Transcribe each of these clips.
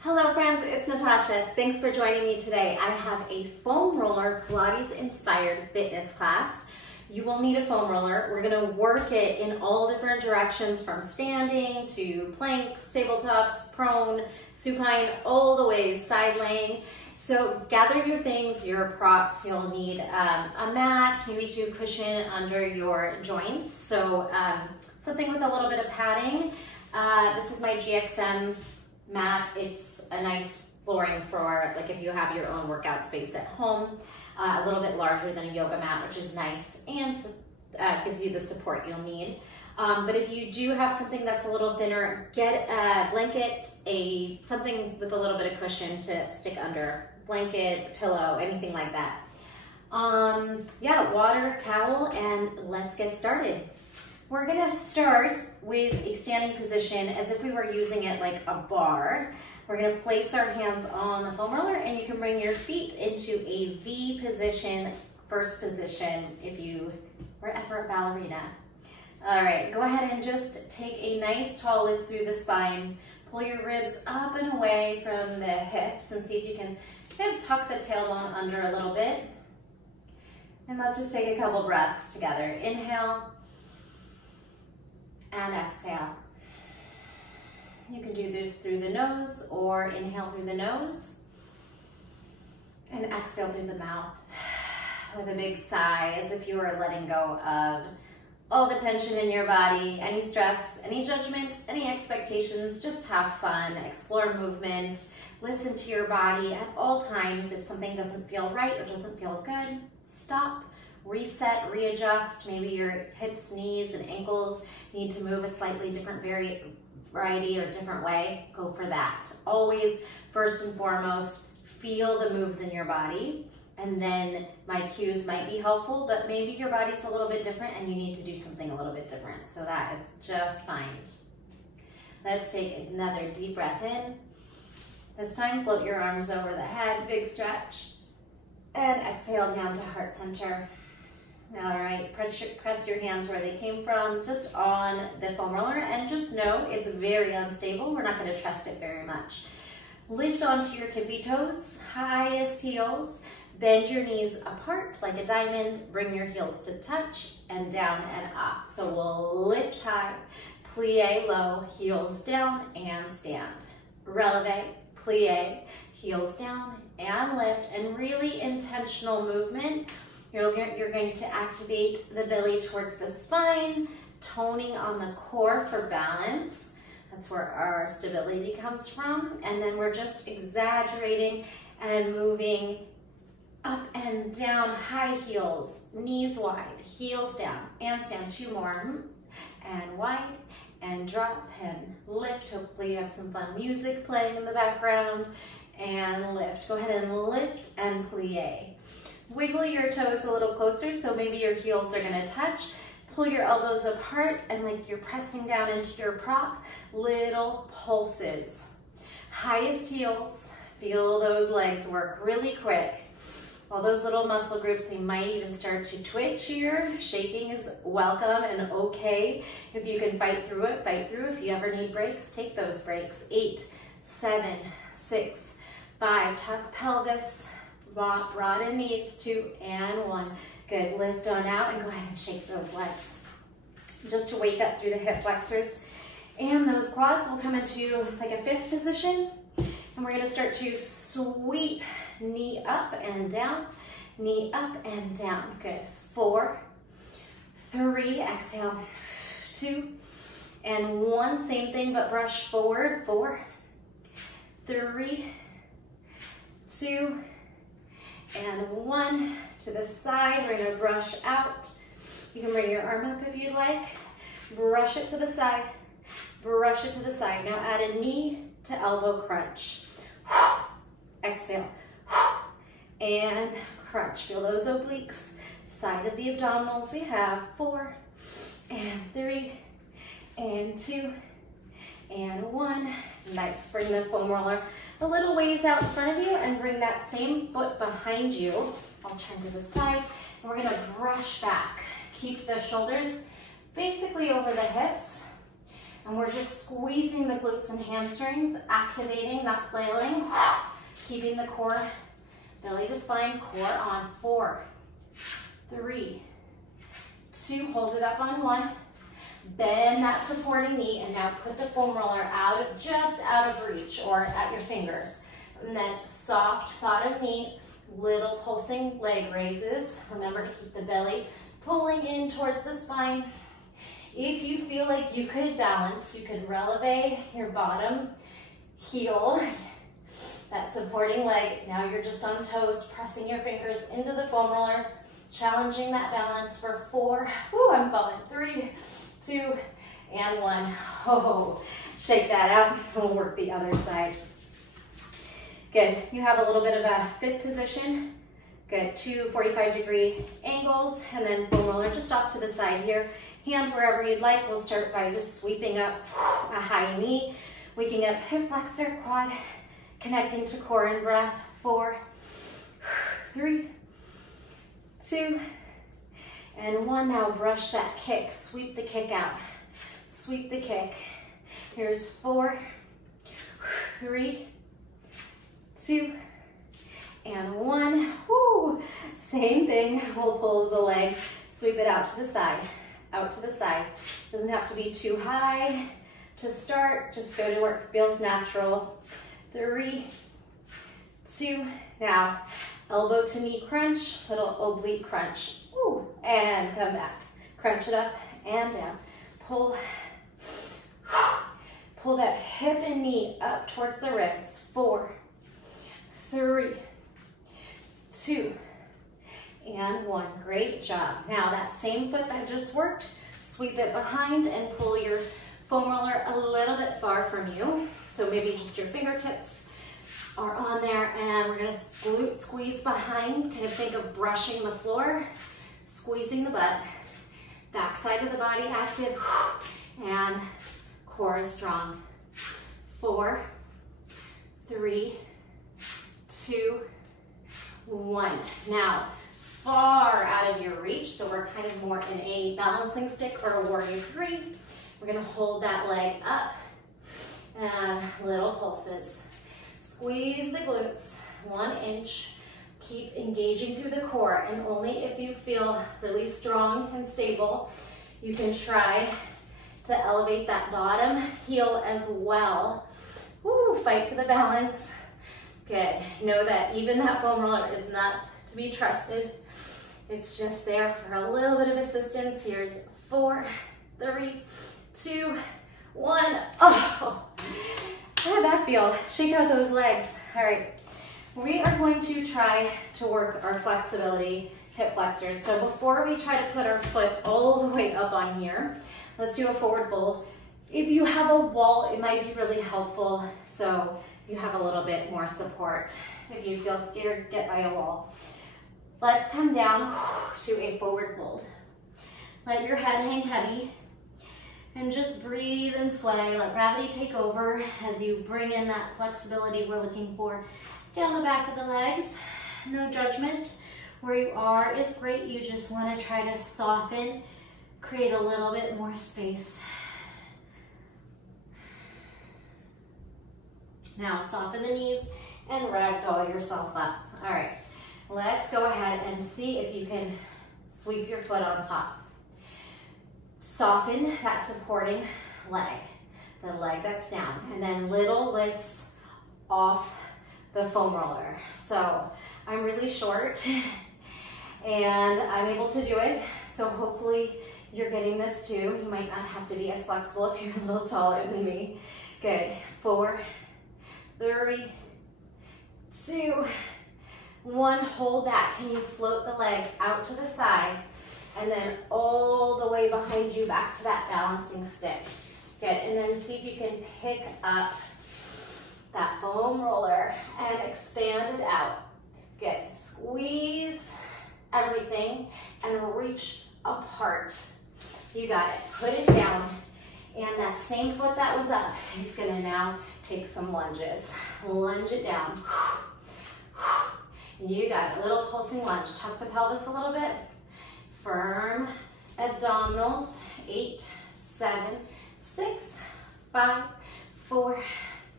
Hello friends, it's Natasha. Thanks for joining me today. I have a foam roller Pilates inspired fitness class. You will need a foam roller. We're gonna work it in all different directions, from standing to planks, tabletops, prone, supine, all the ways, side laying. So gather your things, your props. You'll need a mat, maybe to cushion under your joints. So something with a little bit of padding. This is my GXM mat. It's a nice flooring for like if you have your own workout space at home. A little bit larger than a yoga mat, which is nice and gives you the support you'll need. But if you do have something that's a little thinner, get a blanket, something with a little bit of cushion to stick under. Blanket, pillow, anything like that. Yeah, water, towel, and let's get started. We're gonna start with a standing position as if we were using it like a bar. We're gonna place our hands on the foam roller, and you can bring your feet into a V position, first position, if you were ever a ballerina. All right, go ahead and just take a nice tall lift through the spine. Pull your ribs up and away from the hips and see if you can kind of tuck the tailbone under a little bit. And let's just take a couple breaths together. Inhale and exhale. You can do this through the nose or inhale through the nose and exhale through the mouth with a big sigh, as if you were letting go of all the tension in your body, any stress, any judgment, any expectations. Just have fun, explore movement, listen to your body at all times. If something doesn't feel right or doesn't feel good, stop, reset, readjust. Maybe your hips, knees, and ankles need to move a slightly different variety or different way. Go for that. Always, first and foremost, feel the moves in your body. And then my cues might be helpful, but maybe your body's a little bit different and you need to do something a little bit different. So that is just fine. Let's take another deep breath in. This time, float your arms over the head, big stretch. And exhale down to heart center. All right, press your hands where they came from, just on the foam roller, and just know it's very unstable. We're not gonna trust it very much. Lift onto your tippy toes, highest heels. Bend your knees apart like a diamond, bring your heels to touch, and down and up. So we'll lift high, plie low, heels down, and stand. Releve, plie, heels down, and lift, and really intentional movement. You're going to activate the belly towards the spine, toning on the core for balance. That's where our stability comes from. And then we're just exaggerating and moving up and down, high heels, knees wide, heels down, and stand. Two more, and wide, and drop, and lift. Hopefully you have some fun music playing in the background, and lift. Go ahead and lift and plie. Wiggle your toes a little closer, so maybe your heels are gonna touch. Pull your elbows apart, and like you're pressing down into your prop, little pulses. Highest heels, feel those legs work really quick. All those little muscle groups, they might even start to twitch here. Shaking is welcome and okay. If you can fight through it, fight through. If you ever need breaks, take those breaks. 8, 7, 6, 5, tuck pelvis, broaden knees, 2 and 1. Good, lift on out and go ahead and shake those legs. Just to wake up through the hip flexors and those quads. We'll come into like a 5th position, and we're gonna start to sweep knee up and down, knee up and down. Good. 4, 3, exhale, 2, and 1. Same thing, but brush forward. 4, 3, 2, and 1. To the side, we're gonna brush out. You can bring your arm up if you'd like. Brush it to the side, brush it to the side. Now add a knee to elbow crunch. Exhale. And crunch. Feel those obliques, side of the abdominals. We have 4, and 3, and 2, and 1. Nice. Bring the foam roller a little ways out in front of you, and bring that same foot behind you. I'll turn to the side, and we're gonna brush back. Keep the shoulders basically over the hips, And we're just squeezing the glutes and hamstrings, activating, not flailing, keeping the core, belly to spine, core on. 4, 3, 2, hold it up on 1. Bend that supporting knee, and now put the foam roller just out of reach or at your fingers. And then soft bottom knee, little pulsing leg raises. Remember to keep the belly pulling in towards the spine. If you feel like you could balance, you could releve your bottom heel, that supporting leg. Now you're just on toes, pressing your fingers into the foam roller, challenging that balance for 4. Woo, I'm falling. 3, 2, and 1. Oh, shake that out. We'll work the other side. Good. You have a little bit of a fifth position. Good. 2 45-degree angles, and then foam roller just off to the side here. Hand wherever you'd like. We'll start by just sweeping up a high knee, waking up hip flexor, quad, connecting to core and breath. 4, 3, 2, and 1. Now brush that kick. Sweep the kick out. Sweep the kick. Here's 4, 3, 2, and 1. Woo. Same thing. We'll pull the leg, sweep it out to the side. Out to the side. Doesn't have to be too high to start. Just go to where it feels natural. 3, 2. Now, elbow to knee crunch, little oblique crunch. Ooh, and come back. Crunch it up and down. Pull. Pull that hip and knee up towards the ribs. 4, 3, 2, and 1. Great job. Now that same foot that just worked, sweep it behind and pull your foam roller a little bit far from you. So maybe just your fingertips are on there, and we're gonna glute squeeze behind. Kind of think of brushing the floor, squeezing the butt, back side of the body active, and core is strong. 4, 3, 2, 1. Now, far out of your reach, so we're kind of more in a balancing stick or a warrior 3. We're gonna hold that leg up and little pulses. Squeeze the glutes, 1 inch. Keep engaging through the core, and only if you feel really strong and stable, you can try to elevate that bottom heel as well. Woo, fight for the balance. Good. Know that even that foam roller is not to be trusted. It's just there for a little bit of assistance. Here's 4, 3, 2, 1. Oh, how did that feel? Shake out those legs. All right. We are going to try to work our flexibility hip flexors. So before we try to put our foot all the way up on here, let's do a forward fold. If you have a wall, it might be really helpful, so you have a little bit more support. If you feel scared, get by a wall. Let's come down to a forward fold. Let your head hang heavy and just breathe and sway. Let gravity take over as you bring in that flexibility we're looking for down the back of the legs. No judgment. Where you are is great. You just want to try to soften, create a little bit more space. Now soften the knees and ragdoll yourself up. All right, let's go ahead and see if you can sweep your foot on top. Soften that supporting leg, the leg that's down, and then little lifts off the foam roller. So I'm really short and I'm able to do it. So hopefully you're getting this too. You might not have to be as flexible if you're a little taller than me. Good. 4, 3, 2, 1. Hold that. Can you float the leg out to the side and then all the way behind you back to that balancing stick? Good. And then see if you can pick up that foam roller and expand it out. Good. Squeeze everything and reach apart. You got it. Put it down. And that same foot that was up, he's gonna now take some lunges. Lunge it down. You got it. A little pulsing lunge. Tuck the pelvis a little bit. Firm abdominals. 8, 7, 6, 5, 4,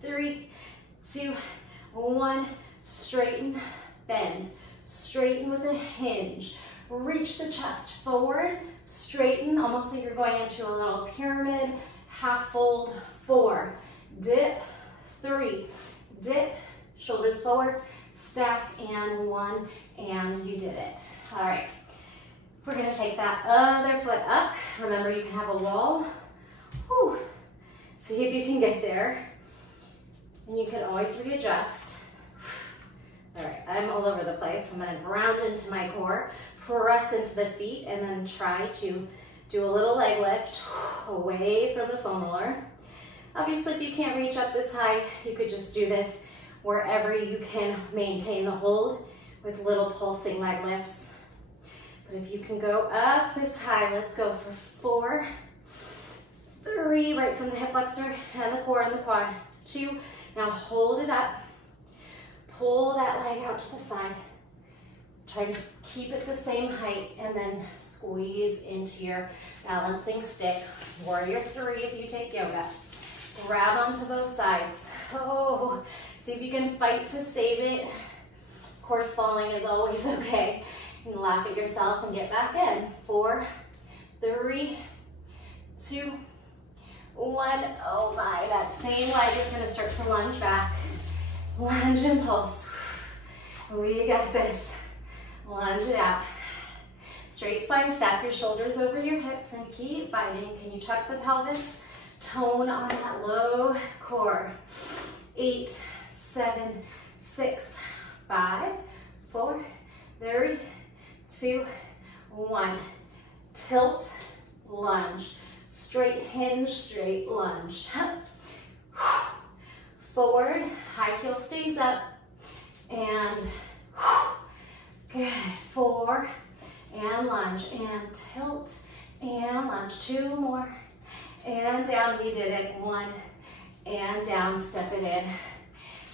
3, 2, 1. Straighten, bend, straighten with a hinge. Reach the chest forward, straighten, almost like you're going into a little pyramid. Half fold, 4, dip, 3, dip, shoulders forward, stack, and 1, and you did it. All right, we're gonna take that other foot up. Remember, you can have a wall. Whew. See if you can get there. And you can always readjust. All right, I'm all over the place. I'm gonna ground into my core, press into the feet, and then try to do a little leg lift away from the foam roller. Obviously, if you can't reach up this high, you could just do this wherever you can maintain the hold with little pulsing leg lifts. But if you can go up this high, let's go for 4, 3, right from the hip flexor and the core and the quad. 2, now hold it up. Pull that leg out to the side. Try to keep it the same height and then squeeze into your balancing stick. Warrior 3 if you take yoga. Grab onto both sides. Oh, see if you can fight to save it. Of course, falling is always okay. You can laugh at yourself and get back in. 4, 3, 2, 1. Oh my, that same leg is gonna start to lunge back. Lunge and pulse. We got this. Lunge it out. Straight spine, stack your shoulders over your hips and keep fighting. Can you tuck the pelvis? Tone on that low core. 8, 7, 6, 5, 4, 3, 2, 1. Tilt, lunge. Straight hinge, straight lunge. Forward, high heel stays up, and good. 4, and lunge, and tilt, and lunge. 2 more, and down. You did it. 1, and down. Step it in.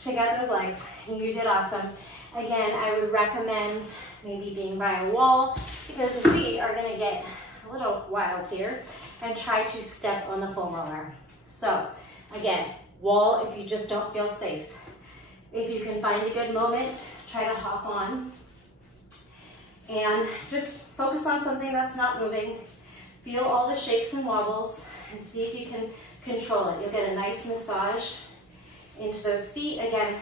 Check out those legs. You did awesome. Again, I would recommend maybe being by a wall, because we are going to get a little wild here and try to step on the foam roller. So again, wall if you just don't feel safe. If you can find a good moment, try to hop on and just focus on something that's not moving. Feel all the shakes and wobbles and see if you can control it. You'll get a nice massage into those feet. Again,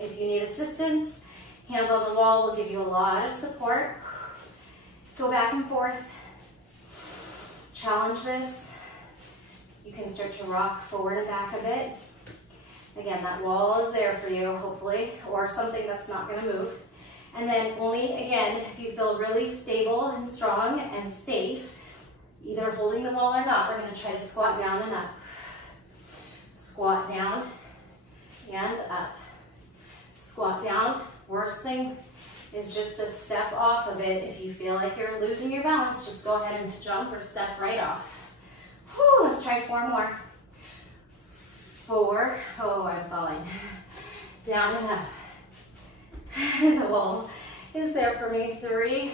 if you need assistance, hand on the wall will give you a lot of support. Go back and forth. Challenge this. You can start to rock forward and back a bit. Again, that wall is there for you, hopefully, or something that's not going to move. And then only, again, if you feel really stable and strong and safe, either holding the wall or not, we're going to try to squat down and up. Squat down and up. Squat down. Worst thing is just to step off of it. If you feel like you're losing your balance, just go ahead and jump or step right off. Whew, let's try 4 more. 4, oh, I'm falling. Down and up. The wall is there for me. 3,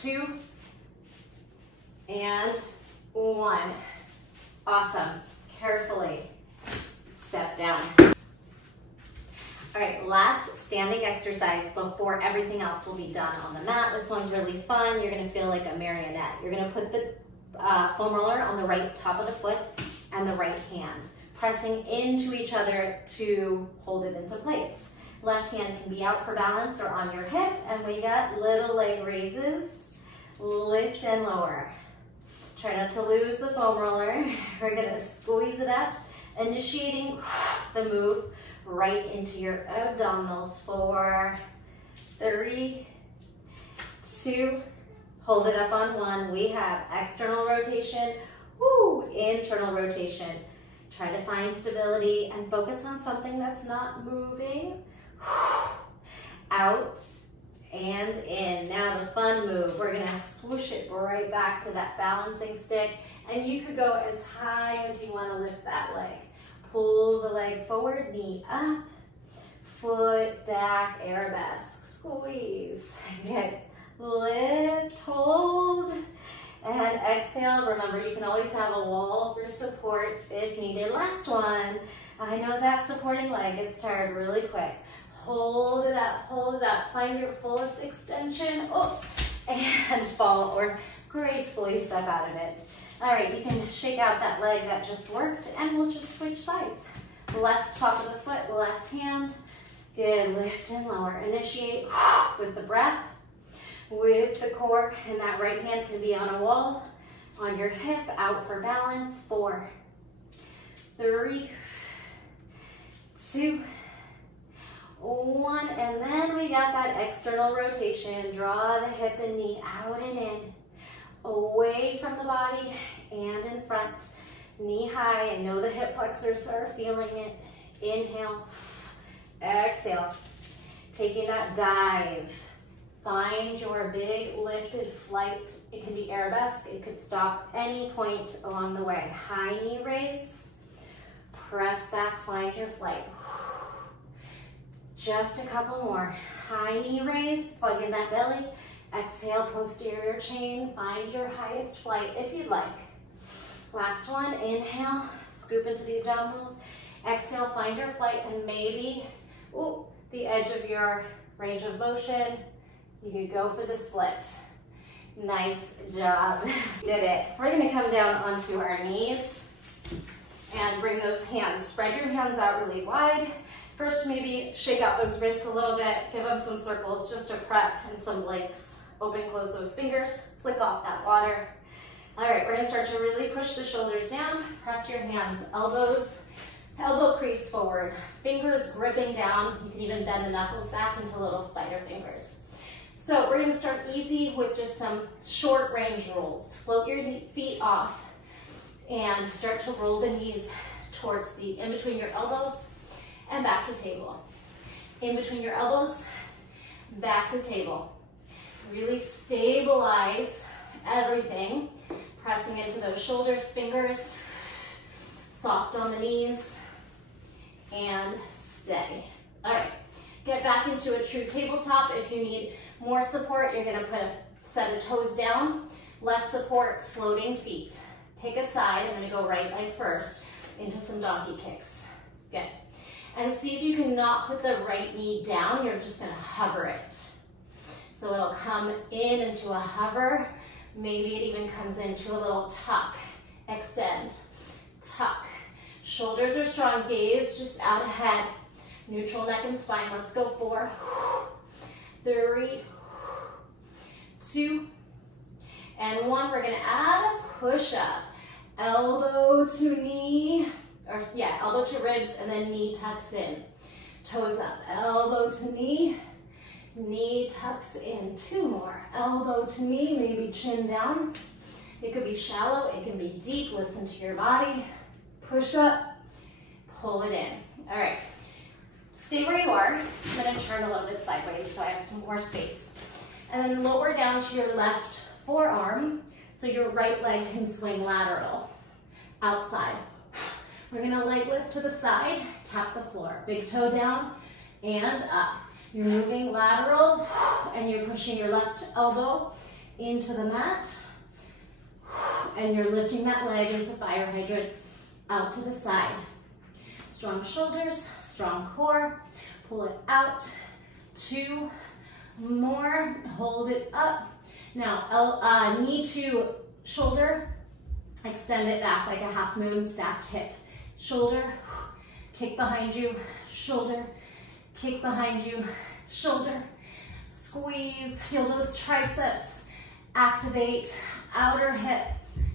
2, and 1. Awesome. Carefully step down. All right, last standing exercise before everything else will be done on the mat. This one's really fun. You're gonna feel like a marionette. You're gonna put the foam roller on the right top of the foot and the right hand, pressing into each other to hold it into place. Left hand can be out for balance or on your hip, and we got little leg raises, lift and lower. Try not to lose the foam roller. We're gonna squeeze it up, initiating the move right into your abdominals. 4, 3, 2, hold it up on 1. We have external rotation, woo, internal rotation. Try to find stability and focus on something that's not moving. Out and in. Now the fun move, we're gonna swoosh it right back to that balancing stick, and you could go as high as you wanna lift that leg. Pull the leg forward, knee up, foot back, arabesque, squeeze. Good. Lift, hold, And exhale. Remember, you can always have a wall for support if needed. Last one. I know that supporting leg gets tired really quick. Hold it up, hold it up. Find your fullest extension. Oh, and fall or gracefully step out of it. All right, you can shake out that leg that just worked, and we'll just switch sides. Left top of the foot, left hand. Good, lift and lower. Initiate with the breath, with the core, and that right hand can be on a wall, on your hip, out for balance. 4, 3, 2, 1, and then we got that external rotation. Draw the hip and knee out and in, away from the body and in front. Knee high, and know the hip flexors are feeling it. Inhale, exhale. Taking that dive. Find your big lifted flight. It can be arabesque. It could stop any point along the way. High knee raise. Press back, find your flight. Just a couple more. High knee raise, plug in that belly. Exhale, posterior chain. Find your highest flight if you'd like. Last one, inhale, scoop into the abdominals. Exhale, find your flight, and maybe, the edge of your range of motion. You could go for the split. Nice job. Did it. We're gonna come down onto our knees and bring those hands. Spread your hands out really wide. First, maybe shake out those wrists a little bit. Give them some circles, just a prep and some blinks. Open, close those fingers. Flick off that water. All right, we're gonna start to really push the shoulders down. Press your hands, elbows, elbow crease forward. Fingers gripping down. You can even bend the knuckles back into little spider fingers. So we're gonna start easy with just some short range rolls. Float your feet off and start to roll the knees towards the, in between your elbows and back to table. In between your elbows, back to table. Really stabilize everything. Pressing into those shoulders, fingers, soft on the knees, and steady. All right, get back into a true tabletop. If you need more support, you're gonna put a set of toes down. Less support, floating feet. Pick a side. I'm gonna go right leg first into some donkey kicks. Good. And see if you can not put the right knee down. You're just gonna hover it. So it'll come in into a hover. Maybe it even comes into a little tuck. Extend, tuck. Shoulders are strong, gaze just out ahead. Neutral neck and spine. Let's go. 4, 3, 2, and 1. We're gonna add a push up. Elbow to knee, or yeah, elbow to ribs, and then knee tucks in. Toes up, elbow to knee. Knee tucks in. 2 more. Elbow to knee, maybe chin down. It could be shallow, it can be deep. Listen to your body. Push up, pull it in. All right, stay where you are. I'm gonna turn a little bit sideways so I have some more space. And then lower down to your left forearm so your right leg can swing lateral. Outside. We're gonna leg lift to the side, tap the floor. Big toe down and up. You're moving lateral and you're pushing your left elbow into the mat and you're lifting that leg into fire hydrant out to the side. Strong shoulders, strong core, pull it out. 2 more, hold it up. Now, knee to shoulder, extend it back like a half moon, stacked hip. Shoulder, kick behind you, shoulder, kick behind you, shoulder, squeeze, feel those triceps, activate, outer hip,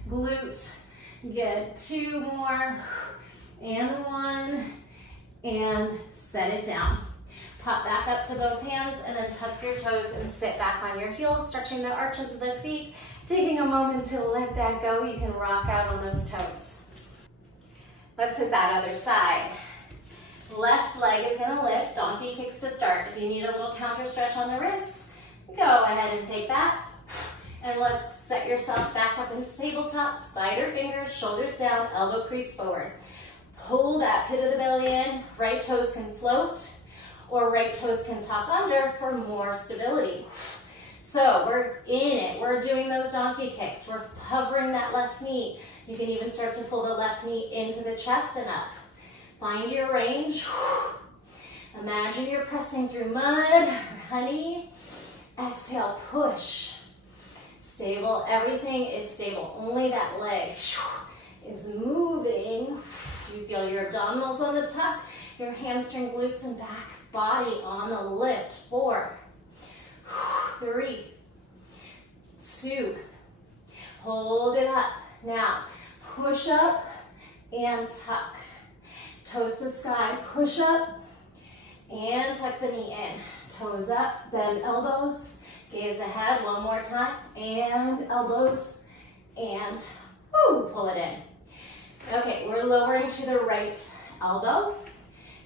glute, good. 2 more, and 1, and set it down. Pop back up to both hands, and then tuck your toes and sit back on your heels, stretching the arches of the feet, taking a moment to let that go. You can rock out on those toes. Let's hit that other side. Left leg is gonna lift, donkey kicks to start. If you need a little counter stretch on the wrists, go ahead and take that. And let's set yourself back up into tabletop, spider fingers, shoulders down, elbow crease forward. Pull that pit of the belly in, right toes can float, or right toes can tuck under for more stability. So we're in it. We're doing those donkey kicks. We're hovering that left knee. You can even start to pull the left knee into the chest and up. Find your range. Imagine you're pressing through mud or honey. Exhale, push. Stable, everything is stable. Only that leg is moving. You feel your abdominals on the tuck, your hamstring, glutes, and back body on the lift. 4, 3, 2, hold it up. Now, push up and tuck. Toes to sky, push up and tuck the knee in. Toes up, bend elbows, gaze ahead one more time, and elbows, and woo, pull it in. Okay, we're lowering to the right elbow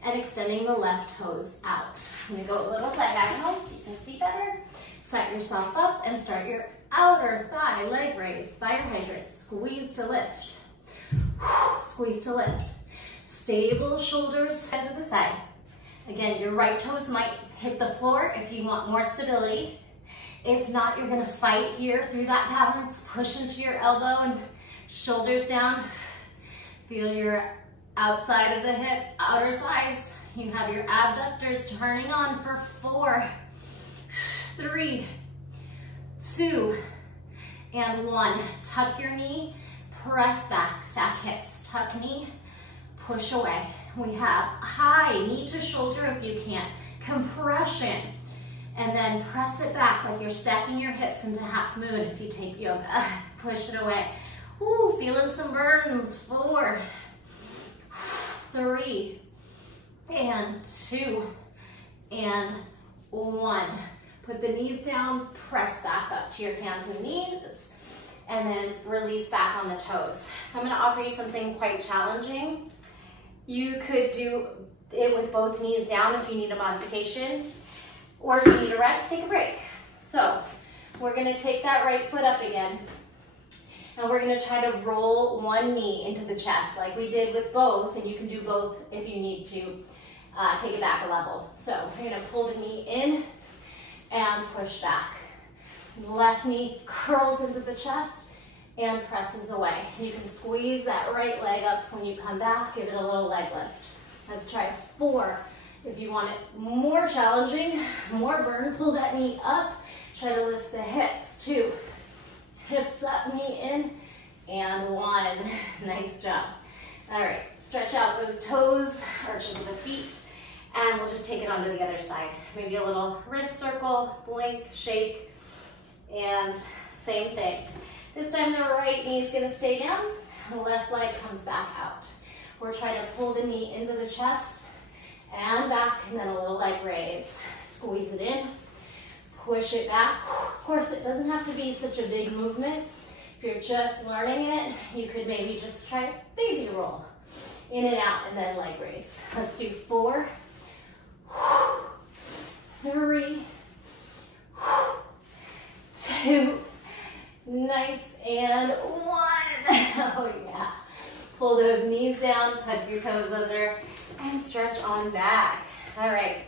and extending the left toes out. I'm gonna go a little diagonal so you can see better. Set yourself up and start your outer thigh leg raise, fire hydrant, squeeze to lift. Squeeze to lift. Stable shoulders head to the side. Again, your right toes might hit the floor if you want more stability. If not, you're gonna fight here through that balance. Push into your elbow and shoulders down. Feel your outside of the hip, outer thighs. You have your abductors turning on for 4, 3, 2, and 1. Tuck your knee, press back, stack hips, tuck knee, push away. We have high knee to shoulder if you can, compression, and then press it back like you're stacking your hips into half moon if you take yoga. Push it away. Ooh, feeling some burns. 4, 3, and 2, and 1. Put the knees down, press back up to your hands and knees, and then release back on the toes. So I'm gonna offer you something quite challenging. You could do it with both knees down if you need a modification, or if you need a rest, take a break. So we're gonna take that right foot up again, and we're gonna try to roll one knee into the chest like we did with both, and you can do both if you need to take it back a level. So we're gonna pull the knee in and push back. Left knee curls into the chest and presses away. You can squeeze that right leg up when you come back, give it a little leg lift. Let's try 4. If you want it more challenging, more burn, pull that knee up, try to lift the hips. 2, hips up, knee in, and 1. Nice job. All right, stretch out those toes, arches of the feet, and we'll just take it onto the other side. Maybe a little wrist circle, blink, shake, and same thing. This time the right knee is gonna stay down, the left leg comes back out. We're trying to pull the knee into the chest and back, and then a little leg raise. Squeeze it in, push it back. Of course, it doesn't have to be such a big movement. If you're just learning it, you could maybe just try a baby roll. In and out, and then leg raise. Let's do 4, 3, 2, nice, and 1. Oh yeah. Pull those knees down, tuck your toes under, and stretch on back. All right.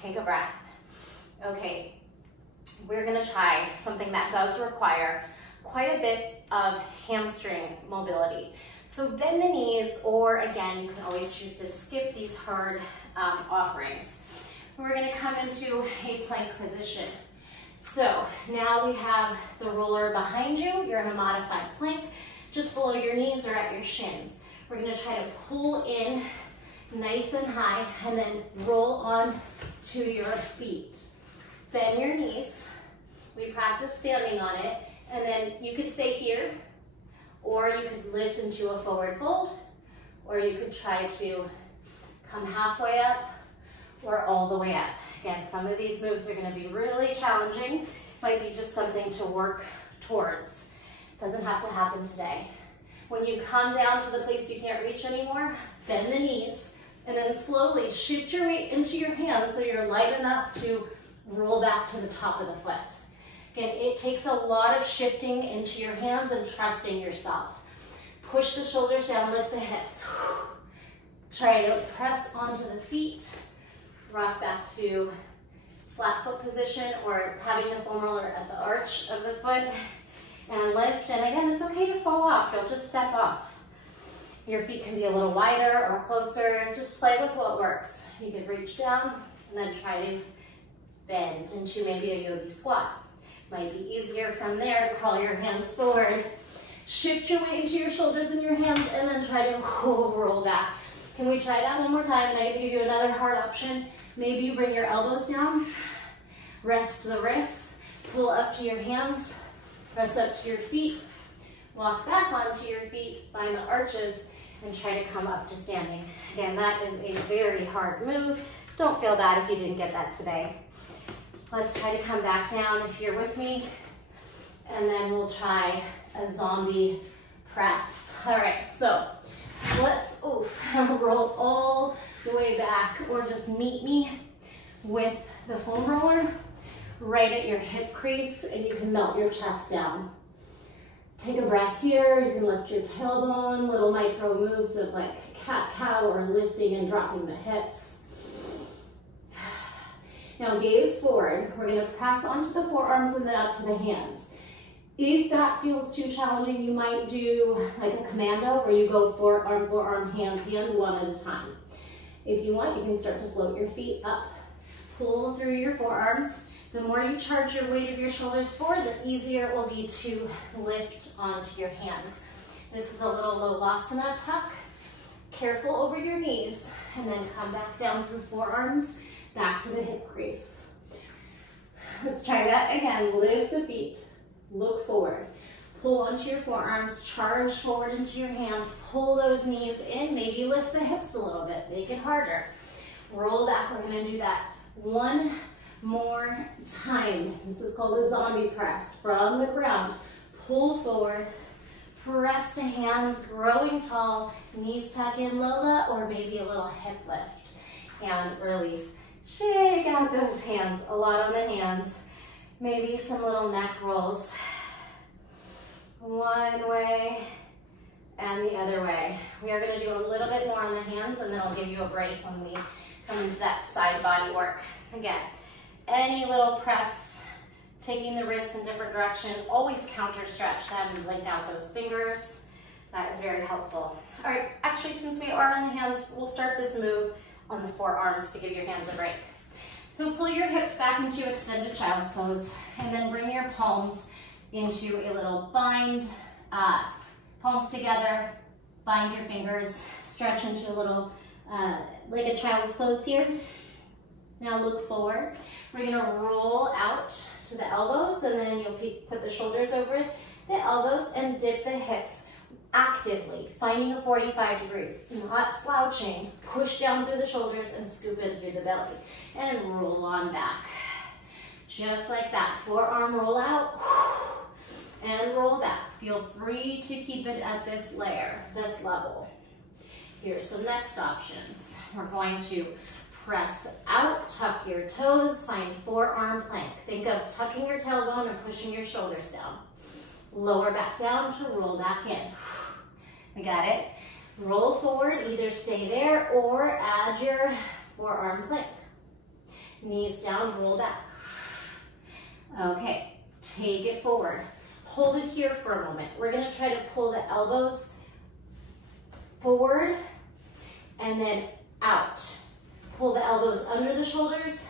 Take a breath. Okay, we're gonna try something that does require quite a bit of hamstring mobility. So bend the knees, or again, you can always choose to skip these hard offerings. We're gonna come into a plank position. So now we have the roller behind you. You're in a modified plank, just below your knees or at your shins. We're gonna try to pull in nice and high, and then roll on to your feet. Bend your knees. We practice standing on it, and then you could stay here, or you could lift into a forward fold, or you could try to come halfway up or all the way up. Again, some of these moves are gonna be really challenging. Might be just something to work towards. Doesn't have to happen today. When you come down to the place you can't reach anymore, bend the knees, and then slowly shift your weight into your hands so you're light enough to roll back to the top of the foot. Again, it takes a lot of shifting into your hands and trusting yourself. Push the shoulders down, lift the hips. Try to press onto the feet. Rock back to flat foot position or having the foam roller at the arch of the foot and lift. And again, it's okay to fall off. You'll just step off. Your feet can be a little wider or closer. Just play with what works. You could reach down and then try to bend into maybe a yogi squat. Might be easier from there to crawl your hands forward. Shift your weight into your shoulders and your hands and then try to roll back. Can we try that one more time? And I give you another hard option. Maybe you bring your elbows down, rest the wrists, pull up to your hands, press up to your feet, walk back onto your feet, find the arches, and try to come up to standing. Again, that is a very hard move. Don't feel bad if you didn't get that today. Let's try to come back down if you're with me, and then we'll try a zombie press. All right, so let's roll all the way back, or just meet me with the foam roller right at your hip crease, and you can melt your chest down. Take a breath here. You can lift your tailbone, little micro moves of like cat-cow or lifting and dropping the hips. Now gaze forward. We're gonna press onto the forearms and then up to the hands. If that feels too challenging, you might do like a commando where you go forearm, hand, one at a time. If you want, you can start to float your feet up. Pull through your forearms. The more you charge your weight of your shoulders forward, the easier it will be to lift onto your hands. This is a little Lolasana tuck. Careful over your knees, and then come back down through forearms, back to the hip crease. Let's try that again. Lift the feet, look forward. Pull onto your forearms, charge forward into your hands, pull those knees in, maybe lift the hips a little bit, make it harder. Roll back, we're gonna do that one more time. This is called a zombie press. From the ground, pull forward, press to hands, growing tall, knees tuck in, Lola, or maybe a little hip lift. And release. Shake out those hands, a lot on the hands. Maybe some little neck rolls. One way and the other way. We are gonna do a little bit more on the hands, and then I'll give you a break when we come into that side body work. Again, any little preps, taking the wrists in different direction, always counter stretch them and link out those fingers. That is very helpful. All right, actually, since we are on the hands, we'll start this move on the forearms to give your hands a break. So pull your hips back into extended child's pose, and then bring your palms into a little bind, palms together, bind your fingers, stretch into a little, like a child's pose here. Now look forward. We're gonna roll out to the elbows, and then you'll put the shoulders over the elbows and dip the hips actively, finding a 45 degrees, not slouching. Push down through the shoulders and scoop in through the belly, and roll on back. Just like that, forearm roll out, and roll back. Feel free to keep it at this layer, this level. Here's some next options. We're going to press out, tuck your toes, find forearm plank. Think of tucking your tailbone and pushing your shoulders down. Lower back down to roll back in. We got it? Roll forward, either stay there or add your forearm plank. Knees down, roll back. Okay, take it forward. Hold it here for a moment. We're gonna try to pull the elbows forward and then out. Pull the elbows under the shoulders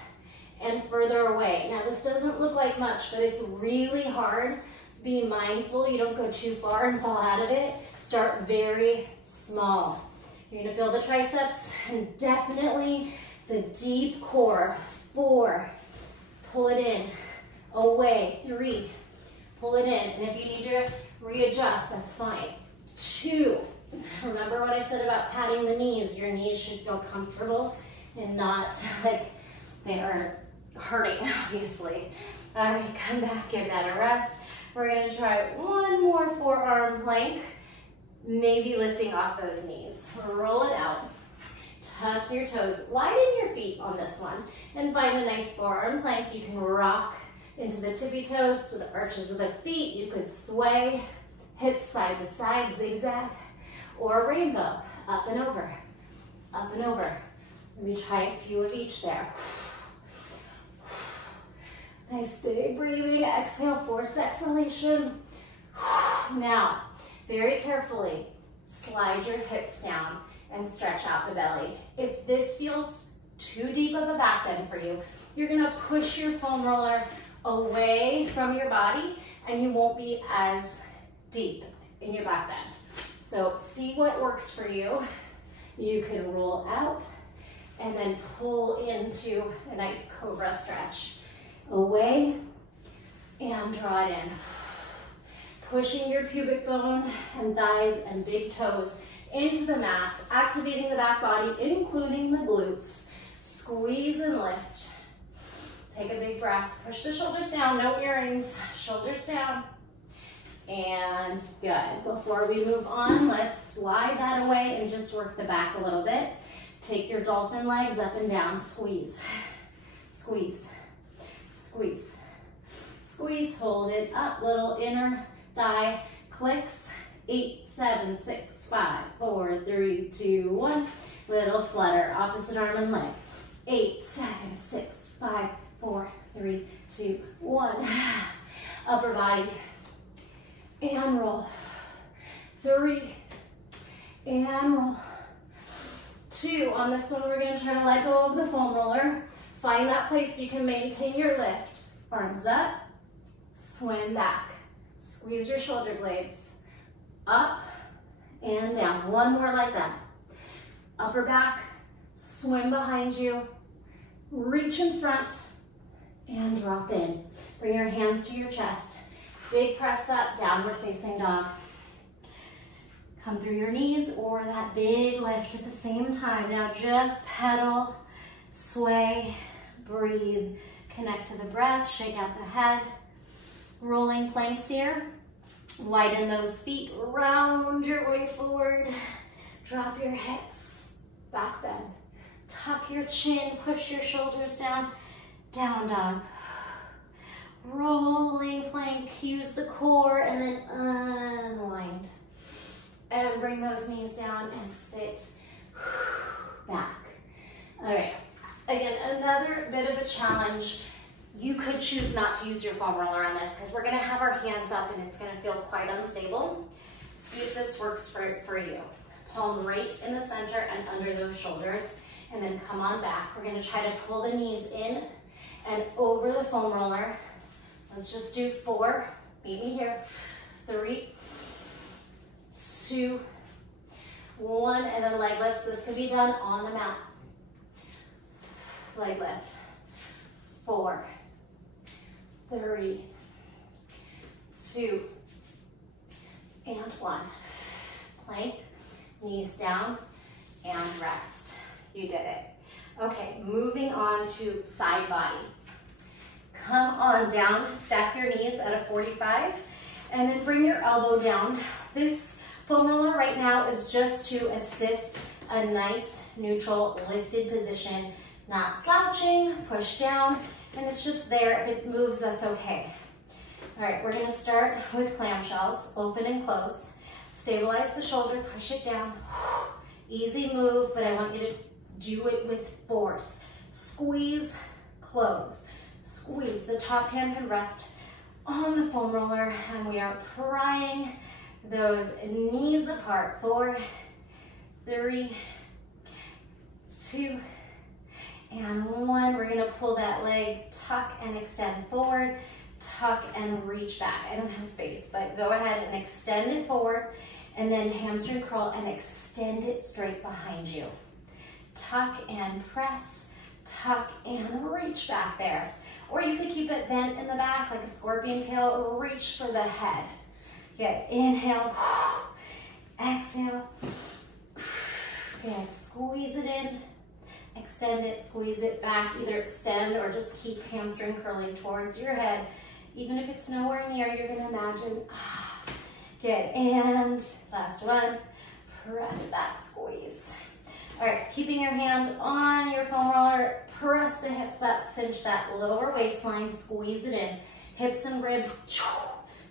and further away. Now this doesn't look like much, but it's really hard. Be mindful you don't go too far and fall out of it. Start very small. You're gonna feel the triceps and definitely the deep core. 4, pull it in, away, 3, pull it in. And if you need to readjust, that's fine. 2, remember what I said about patting the knees. Your knees should feel comfortable and not like they are hurting, obviously. All right, come back, give that a rest. We're gonna try one more forearm plank, maybe lifting off those knees. Roll it out, tuck your toes, widen your feet on this one, and find a nice forearm plank. You can rock into the tippy toes to the arches of the feet. You could sway, hips side to side, zigzag, or rainbow, up and over, up and over. Let me try a few of each there. Nice big breathing. Exhale, forced exhalation. Now, very carefully, slide your hips down and stretch out the belly. If this feels too deep of a back bend for you, you're gonna push your foam roller away from your body and you won't be as deep in your back bend. So see what works for you. You can roll out and then pull into a nice cobra stretch. Away and draw it in. Pushing your pubic bone and thighs and big toes into the mat, activating the back body, including the glutes. Squeeze and lift. Take a big breath. Push the shoulders down, no earrings. Shoulders down. And good. Before we move on, let's slide that away and just work the back a little bit. Take your dolphin legs up and down. Squeeze. Squeeze. Squeeze. Squeeze. Hold it up. Little inner thigh clicks. 8, 7, 6, 5, 4, 3, 2, 1. Little flutter. Opposite arm and leg. 8, 7, 6, 5, 4, 3, 2, 1. Upper body. And roll. 3. And roll. 2. On this one, we're going to try to let go of the foam roller. Find that place you can maintain your lift. Arms up. Swim back. Squeeze your shoulder blades. Up and down. One more like that. Upper back. Swim behind you. Reach in front. And drop in. Bring your hands to your chest. Big press up, downward facing dog. Come through your knees or that big lift at the same time. Now just pedal, sway, breathe. Connect to the breath, shake out the head. Rolling planks here. Widen those feet, round your way forward. Drop your hips, back bend. Tuck your chin, push your shoulders down. Down dog. Rolling plank, use the core and then unwind. And bring those knees down and sit back. All right, again, another bit of a challenge. You could choose not to use your foam roller on this because we're gonna have our hands up and it's gonna feel quite unstable. See if this works for you. Palm right in the center and under those shoulders and then come on back. We're gonna try to pull the knees in and over the foam roller. Let's just do 4, meet me here. 3, 2, 1, and then leg lifts. This can be done on the mat. Leg lift. 4, 3, 2, and 1. Plank, knees down, and rest. You did it. Okay, moving on to side body. Come on down, stack your knees at a 45, and then bring your elbow down. This foam roller right now is just to assist a nice, neutral, lifted position, not slouching, push down, and it's just there. If it moves, that's okay. All right, we're gonna start with clamshells, open and close. Stabilize the shoulder, push it down. Easy move, but I want you to do it with force. Squeeze, close. Squeeze. The top hand can rest on the foam roller and we are prying those knees apart. 4, 3, 2, and 1. We're gonna pull that leg, tuck and extend forward, tuck and reach back. I don't have space, but go ahead and extend it forward and then hamstring curl and extend it straight behind you. Tuck and press, tuck and reach back there. Or you could keep it bent in the back like a scorpion tail, reach for the head. Good, inhale, exhale. Good, squeeze it in, extend it, squeeze it back. Either extend or just keep hamstring curling towards your head. Even if it's nowhere near, you're gonna imagine. Good, and last one, press back, squeeze. All right, keeping your hand on your foam roller, press the hips up, cinch that lower waistline, squeeze it in. Hips and ribs,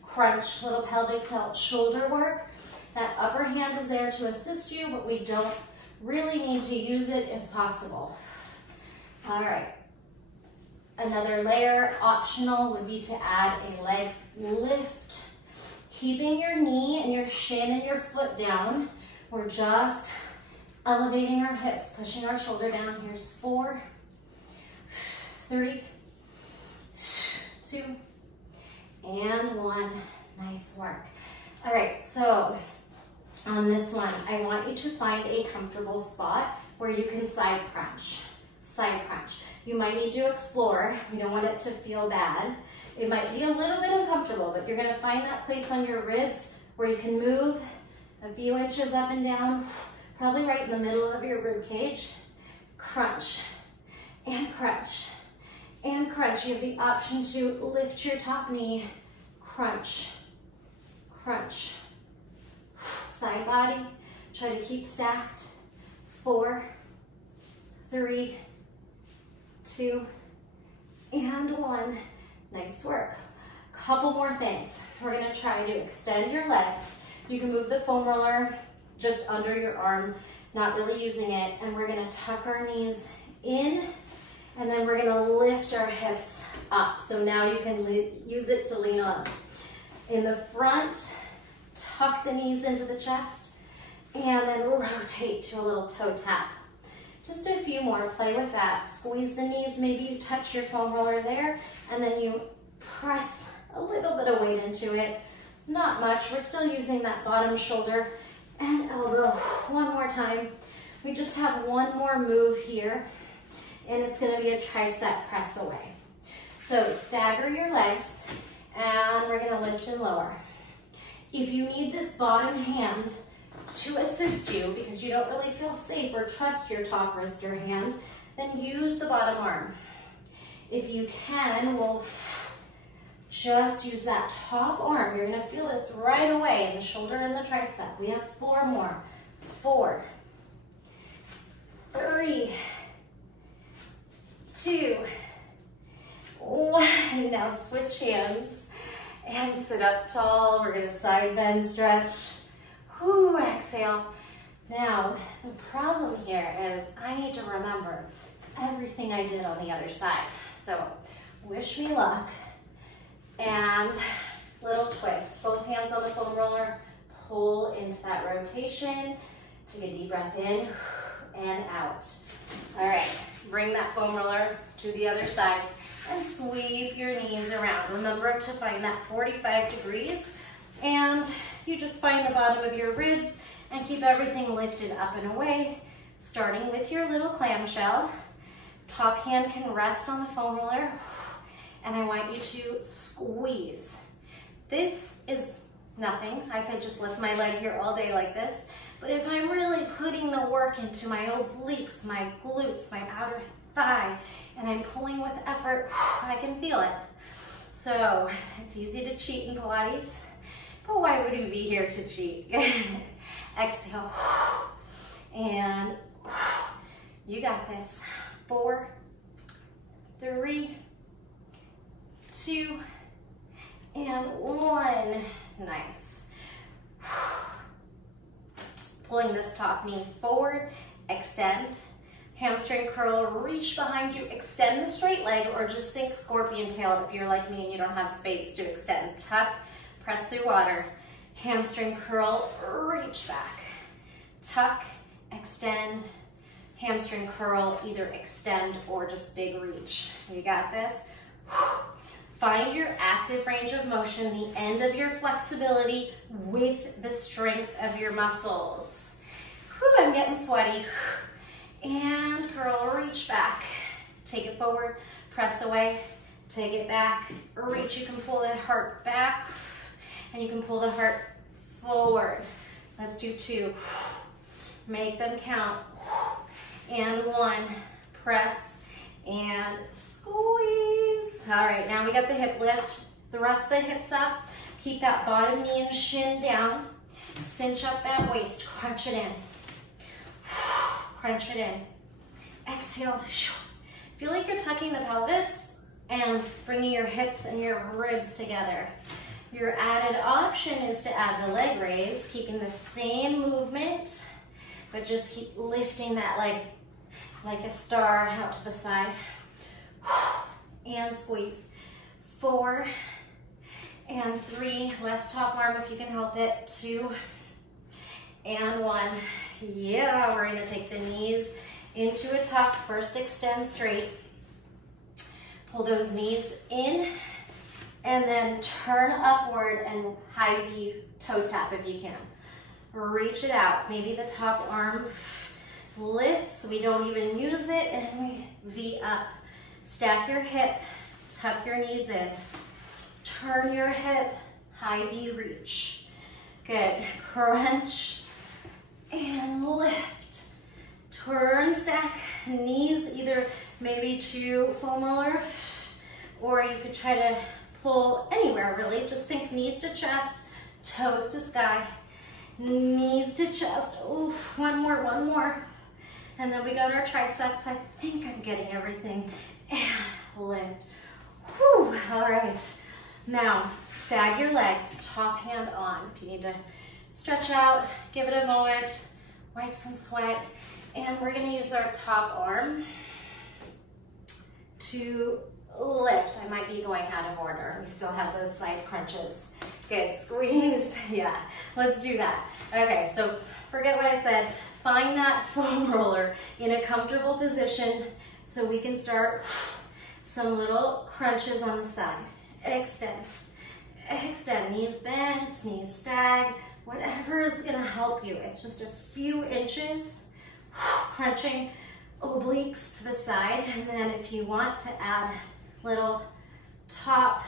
crunch, little pelvic tilt, shoulder work. That upper hand is there to assist you, but we don't really need to use it if possible. All right, Another layer, optional, would be to add a leg lift. Keeping your knee and your shin and your foot down. We're just elevating our hips, pushing our shoulder down. Here's 4, 3, 2, and 1. Nice work. All right, so on this one, I want you to find a comfortable spot where you can side crunch. Side crunch. You might need to explore. You don't want it to feel bad. It might be a little bit uncomfortable, but you're gonna find that place on your ribs where you can move a few inches up and down, probably right in the middle of your rib cage. Crunch and crunch and crunch. You have the option to lift your top knee. Crunch, crunch. Side body, try to keep stacked. 4, 3, 2, and 1. Nice work. Couple more things. We're gonna try to extend your legs. You can move the foam roller just under your arm, not really using it, and we're gonna tuck our knees in, and then we're gonna lift our hips up. So now you can use it to lean on. In the front, tuck the knees into the chest, and then rotate to a little toe tap. Just a few more, play with that. Squeeze the knees, maybe you touch your foam roller there, and then you press a little bit of weight into it. Not much, we're still using that bottom shoulder and elbow. One more time. We just have one more move here, and it's gonna be a tricep press away. So stagger your legs, and we're gonna lift and lower. If you need this bottom hand to assist you because you don't really feel safe or trust your top wrist or hand, then use the bottom arm. If you can, we'll just use that top arm. You're gonna feel this right away in the shoulder and the tricep. We have 4 more. 4, 3, 2, 1. Now switch hands and sit up tall. We're gonna side bend stretch. Whew, exhale. Now, the problem here is I need to remember everything I did on the other side. So, wish me luck. And little twist. Both hands on the foam roller. Pull into that rotation. Take a deep breath in and out. All right, bring that foam roller to the other side and sweep your knees around. Remember to find that 45 degrees, and you just find the bottom of your ribs and keep everything lifted up and away, starting with your little clamshell. Top hand can rest on the foam roller, and I want you to squeeze. This is nothing. I could just lift my leg here all day like this, but if I'm really putting the work into my obliques, my glutes, my outer thigh, and I'm pulling with effort, I can feel it. So it's easy to cheat in Pilates, but why would we be here to cheat? Exhale, and you got this. 4, 3, 2, and 1. Nice. Pulling this top knee forward, extend. Hamstring curl, reach behind you, extend the straight leg, or just think scorpion tail if you're like me and you don't have space to extend. Tuck, press through water. Hamstring curl, reach back. Tuck, extend. Hamstring curl, either extend or just big reach. You got this? Find your active range of motion, the end of your flexibility with the strength of your muscles. Whew, I'm getting sweaty. And curl, reach back. Take it forward, press away, take it back, reach. You can pull the heart back, and you can pull the heart forward. Let's do 2. Make them count. And 1, press and squeeze. All right, now we got the hip lift. The rest of the hips up. Keep that bottom knee and shin down. Cinch up that waist, crunch it in. Crunch it in. Exhale. Feel like you're tucking the pelvis and bringing your hips and your ribs together. Your added option is to add the leg raise, keeping the same movement, but just keep lifting that leg like a star out to the side. and squeeze. 4 and 3, less top arm if you can help it. 2 and 1. Yeah, we're gonna take the knees into a tuck. First extend straight. Pull those knees in and then turn upward and high V toe tap if you can. Reach it out. Maybe the top arm lifts, we don't even use it, and we V up. Stack your hip, tuck your knees in. Turn your hip, high V reach. Good. Crunch and lift. Turn, stack, knees either maybe to foam roller, or you could try to pull anywhere really. Just think knees to chest, toes to sky, knees to chest. Oof, one more. And then we go to our triceps. I think I'm getting everything. And lift. Whew, all right. Now, stag your legs, top hand on. If you need to stretch out, give it a moment, wipe some sweat. And we're gonna use our top arm to lift. I might be going out of order. We still have those side crunches. Good, squeeze, yeah, let's do that. Okay, so forget what I said. Find that foam roller in a comfortable position so we can start some little crunches on the side. Extend, extend, knees bent, knees stag, whatever is gonna help you. It's just a few inches, crunching obliques to the side, and then if you want to add little top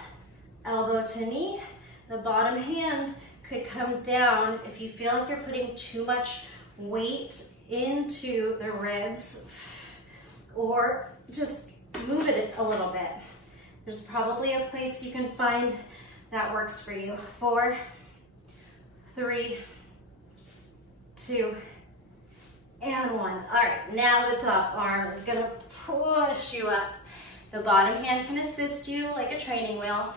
elbow to knee, the bottom hand could come down if you feel like you're putting too much weight into the ribs, or just move it a little bit. There's probably a place you can find that works for you. 4, 3, 2, and 1. All right, now the top arm is gonna push you up. The bottom hand can assist you like a training wheel,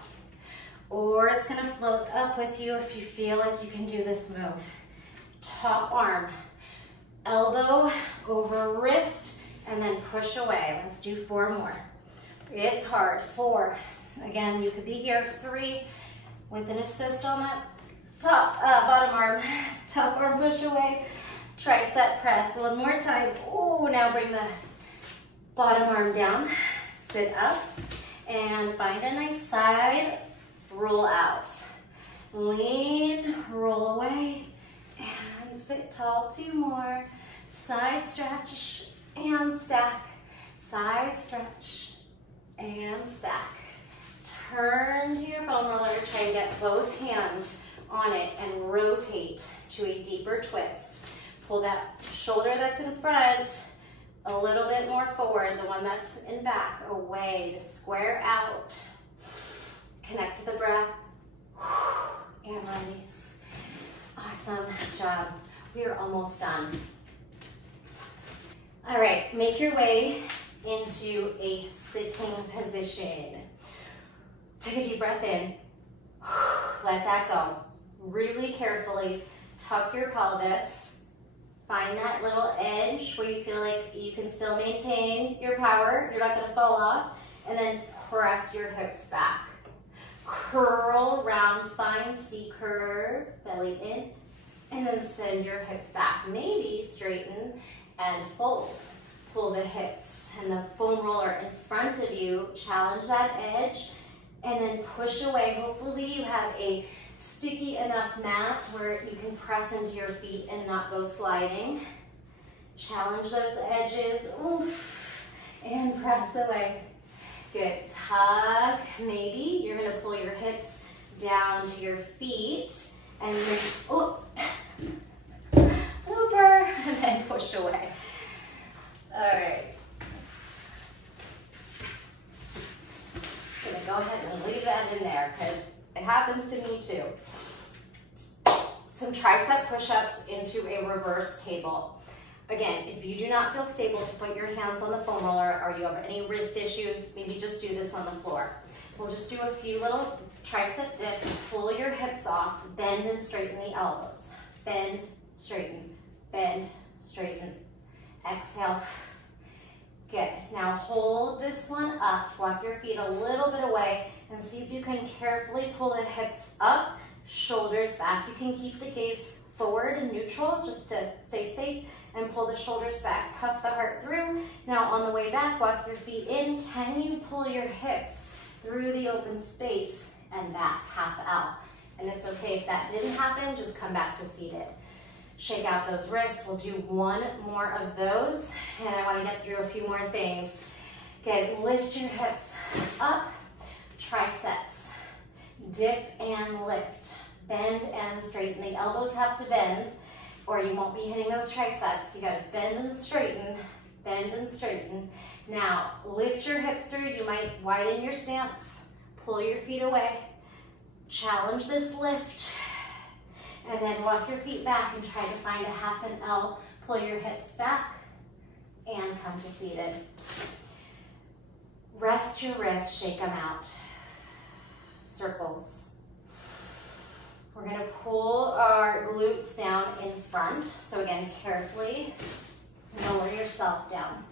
or it's gonna float up with you if you feel like you can do this move. Top arm, elbow over wrist, and then push away. Let's do 4 more. It's hard. 4. Again, you could be here. 3 with an assist on that top, bottom arm. Top arm push away. Tricep press. 1 more time. Oh, now bring the bottom arm down. Sit up and find a nice side roll out. Lean, roll away, and sit tall. 2 more. Side stretch and stack. Side stretch and stack. Turn to your foam roller. Try and get both hands on it and rotate to a deeper twist. Pull that shoulder that's in front a little bit more forward, the one that's in back, away to square out. Connect to the breath and release. Awesome job. We are almost done. All right, make your way into a sitting position. Take a deep breath in. Let that go. Really carefully tuck your pelvis. Find that little edge where you feel like you can still maintain your power. You're not gonna fall off. And then press your hips back. Curl, round spine, C curve, belly in. And then send your hips back. Maybe straighten and fold. Pull the hips and the foam roller in front of you. Challenge that edge and then push away. Hopefully you have a sticky enough mat where you can press into your feet and not go sliding. Challenge those edges. Oof. And press away. Good. Tug. Maybe you're going to pull your hips down to your feet and you're, oh, looper, and then push away. All right. I'm going to go ahead and leave that in there because it happens to me too. Some tricep push-ups into a reverse table. Again, if you do not feel stable to put your hands on the foam roller or you have any wrist issues, maybe just do this on the floor. We'll just do a few little tricep dips. Pull your hips off, bend and straighten the elbows. Bend, straighten, bend, straighten. Exhale. Good. Now hold this this one up. Walk your feet a little bit away and see if you can carefully pull the hips up, shoulders back. You can keep the gaze forward and neutral just to stay safe, and pull the shoulders back. Puff the heart through. Now on the way back, walk your feet in. Can you pull your hips through the open space and back, half out? And it's okay if that didn't happen, just come back to seated. Shake out those wrists. We'll do one more of those, and I want to get through a few more things. Good, lift your hips up, triceps, dip and lift, bend and straighten. The elbows have to bend, or you won't be hitting those triceps. You guys bend and straighten, bend and straighten. Now, lift your hips through. You might widen your stance, pull your feet away, challenge this lift, and then walk your feet back and try to find a half an L. Pull your hips back and come to seated. Rest your wrists, shake them out. Circles. We're going to pull our glutes down in front. So again, carefully lower yourself down.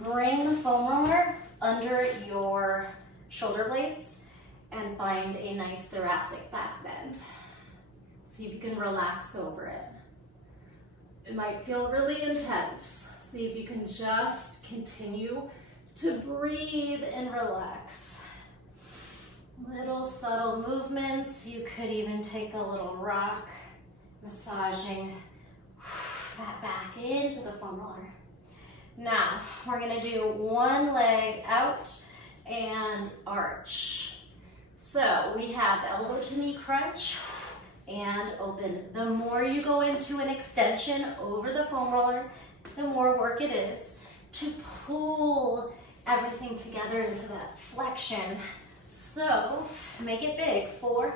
Bring the foam roller under your shoulder blades and find a nice thoracic back bend. See if you can relax over it. It might feel really intense. See if you can just continue to breathe and relax. Little subtle movements. You could even take a little rock, massaging that back into the foam roller. Now, we're gonna do one leg out and arch. So we have elbow to knee crunch and open. The more you go into an extension over the foam roller, the more work it is to pull everything together into that flexion. So make it big. 4,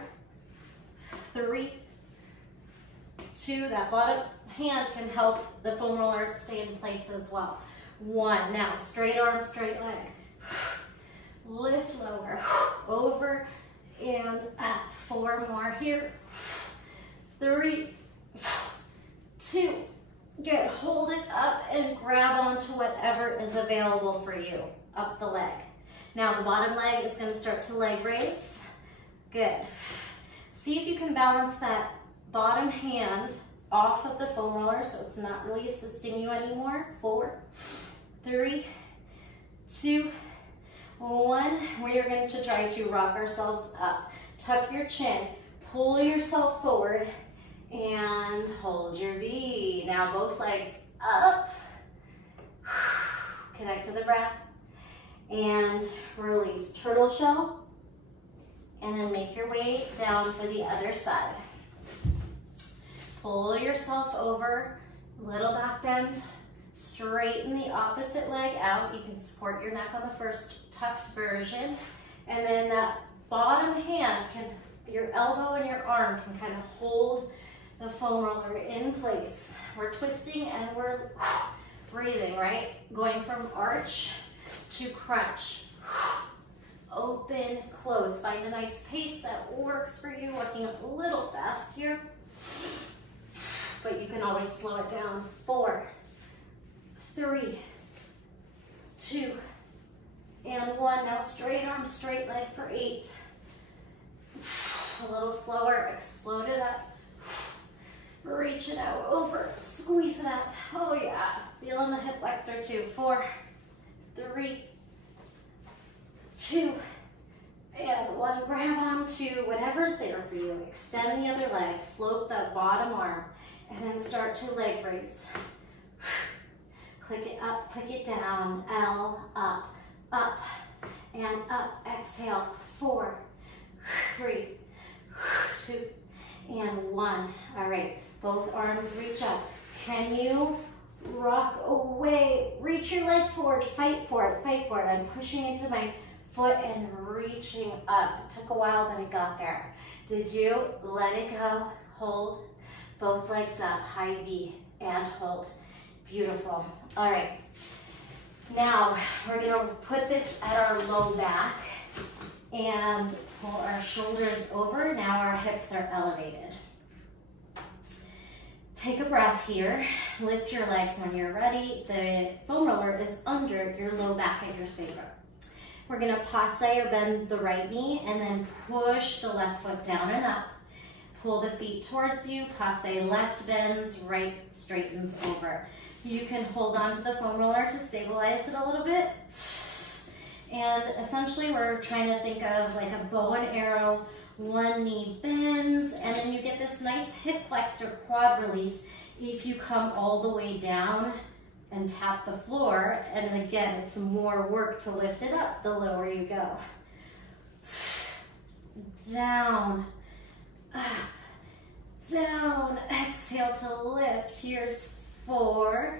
3, 2. That bottom hand can help the foam roller stay in place as well. 1. Now straight arm, straight leg. Lift lower, over and up. 4 more here. 3, 2. Good. Hold it up and grab onto whatever is available for you. Up the leg. Now the bottom leg is going to start to leg raise. Good. See if you can balance that bottom hand off of the foam roller so it's not really assisting you anymore. 4, 3, 2, 1. We are going to try to rock ourselves up. Tuck your chin, pull yourself forward, and hold your V. Now both legs up. Connect to the breath. And release. Turtle shell. And then make your way down for the other side. Pull yourself over. Little back bend. Straighten the opposite leg out. You can support your neck on the first tucked version. And then that bottom hand can, your elbow and your arm can kind of hold the foam roller in place. We're twisting and we're breathing, right? Going from arch to crunch. Open, close. Find a nice pace that works for you. Working a little fast here, but you can always slow it down. 4, 3, 2, and 1. Now straight arm, straight leg for 8. A little slower. Explode it up. Reach it out, over, squeeze it up. Oh yeah, feeling the hip flexor too. 4, 3, 2, and 1. Grab onto whatever's there for you. Extend the other leg, float that bottom arm, and then start to leg raise. Click it up, click it down. L, up, up, and up. Exhale. 4, 3, 2, and 1. All right. Both arms reach up. Can you rock away? Reach your leg forward. Fight for it. Fight for it. I'm pushing into my foot and reaching up. It took a while, but it got there. Did you? Let it go. Hold. Both legs up. High V and hold. Beautiful. All right. Now we're going to put this at our low back and pull our shoulders over. Now our hips are elevated. Take a breath here. Lift your legs when you're ready. The foam roller is under your low back at your sacrum. We're gonna passe or bend the right knee and then push the left foot down and up. Pull the feet towards you, passe, left bends, right straightens over. You can hold on to the foam roller to stabilize it a little bit. And essentially we're trying to think of like a bow and arrow. One knee bends, and then you get this nice hip flex or quad release if you come all the way down and tap the floor. And again, it's more work to lift it up the lower you go. Down, up, down. Exhale to lift. Here's 4.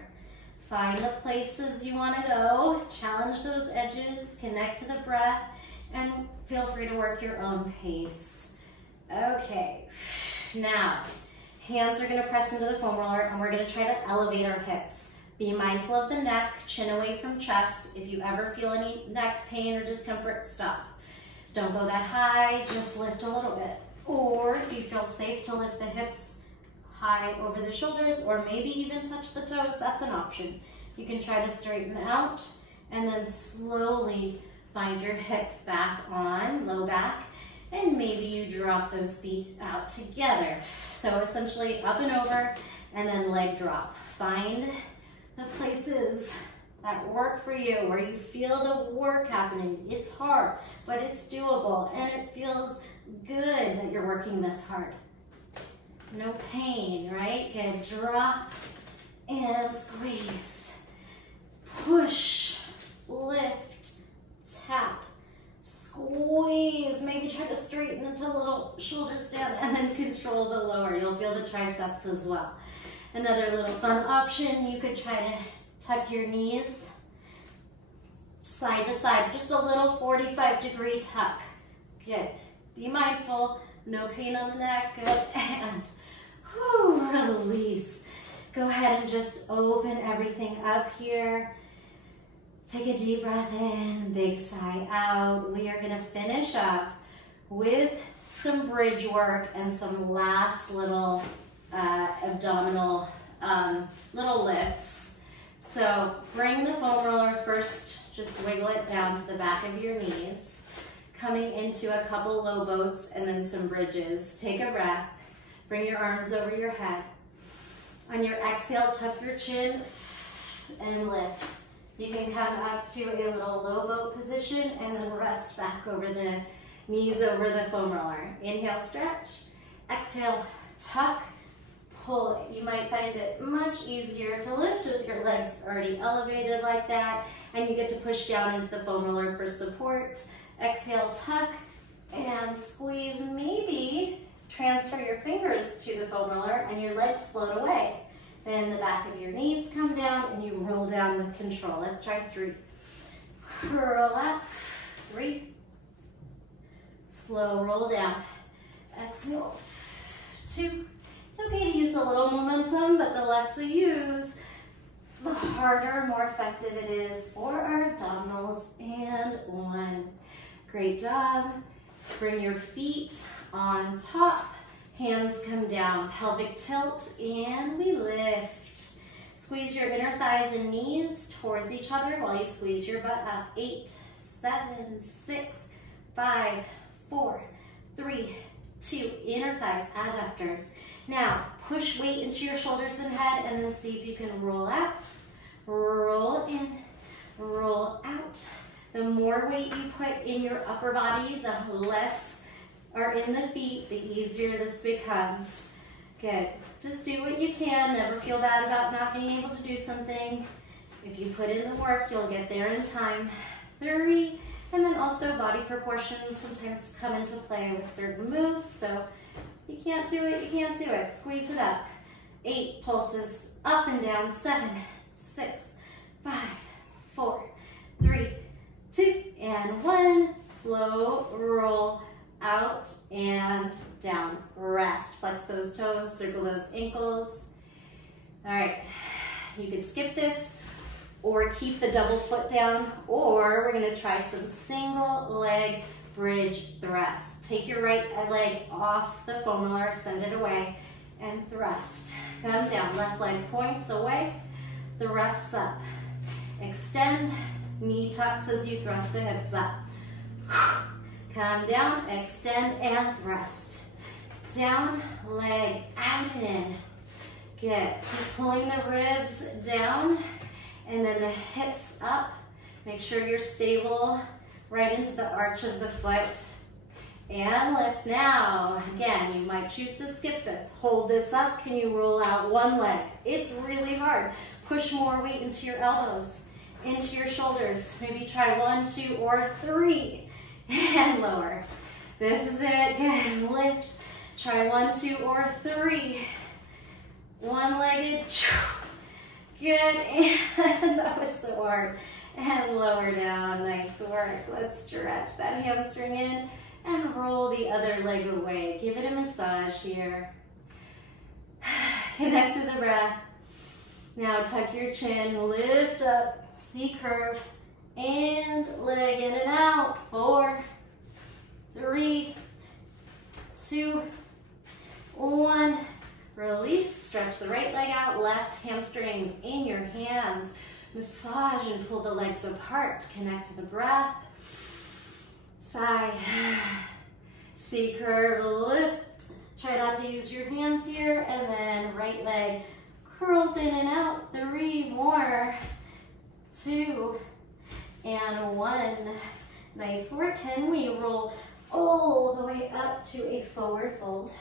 Find the places you want to go. Challenge those edges. Connect to the breath. And feel free to work your own pace. Okay, now hands are going to press into the foam roller and we're going to try to elevate our hips. Be mindful of the neck, chin away from chest. If you ever feel any neck pain or discomfort, stop. Don't go that high, just lift a little bit. Or if you feel safe to lift the hips high over the shoulders or maybe even touch the toes, that's an option. You can try to straighten out and then slowly find your hips back on, low back, and maybe you drop those feet out together. So essentially up and over, and then leg drop. Find the places that work for you, where you feel the work happening. It's hard, but it's doable, and it feels good that you're working this hard. No pain, right? Good, drop and squeeze. Push, lift, tap, squeeze. Maybe try to straighten into little shoulders down and then control the lower. You'll feel the triceps as well. Another little fun option, you could try to tuck your knees side to side, just a little 45-degree tuck. Good. Be mindful, no pain on the neck. Good. And release. Go ahead and just open everything up here. Take a deep breath in, big sigh out. We are gonna finish up with some bridge work and some last little abdominal little lifts. So bring the foam roller first, just wiggle it down to the back of your knees. Coming into a couple low boats and then some bridges. Take a breath, bring your arms over your head. On your exhale, tuck your chin and lift. You can come up to a little low boat position and then rest back over the knees over the foam roller. Inhale, stretch. Exhale, tuck, pull it. You might find it much easier to lift with your legs already elevated like that, and you get to push down into the foam roller for support. Exhale, tuck and squeeze. Maybe transfer your fingers to the foam roller and your legs float away. Then the back of your knees come down and you roll down with control. Let's try 3. Curl up. 3. Slow roll down. Exhale. 2. It's okay to use a little momentum, but the less we use, the harder, more effective it is for our abdominals. And 1. Great job. Bring your feet on top. Hands come down, pelvic tilt, and we lift. Squeeze your inner thighs and knees towards each other while you squeeze your butt up. 8, 7, 6, 5, 4, 3, 2. Inner thighs, adductors. Now, push weight into your shoulders and head, and then see if you can roll out, roll in, roll out. The more weight you put in your upper body, the less are in the feet, the easier this becomes. Good. Just do what you can. Never feel bad about not being able to do something. If you put in the work, you'll get there in time. 3. And then also body proportions sometimes come into play with certain moves. So you can't do it, you can't do it. Squeeze it up. 8 pulses up and down. 7, 6, 5, 4, 3, 2, and 1. Slow roll out and down. Rest. Flex those toes, circle those ankles. All right, you can skip this or keep the double foot down, or we're gonna try some single leg bridge thrusts. Take your right leg off the foam roller, send it away, and thrust. Come down, left leg points away, thrusts up. Extend, knee tucks as you thrust the hips up. Come down, extend and thrust. Down, leg out and in. Good. Keep pulling the ribs down and then the hips up. Make sure you're stable right into the arch of the foot. And lift now. Again, you might choose to skip this. Hold this up. Can you roll out one leg? It's really hard. Push more weight into your elbows, into your shoulders. Maybe try 1, 2, or 3. And lower. This is it. Good. Lift. Try 1, 2, or 3. One-legged. Good. And that was so hard. And lower down. Nice work. Let's stretch that hamstring in and roll the other leg away. Give it a massage here. Connect to the breath. Now tuck your chin, lift up, C curve, and leg in and out. 4, 3, 2, 1. Release, stretch the right leg out, left hamstrings in your hands. Massage and pull the legs apart. Connect to the breath. Sigh. C curve, lift. Try not to use your hands here. And then right leg curls in and out. 3 more. 2 and 1. Nice work. Can we roll all the way up to a forward fold?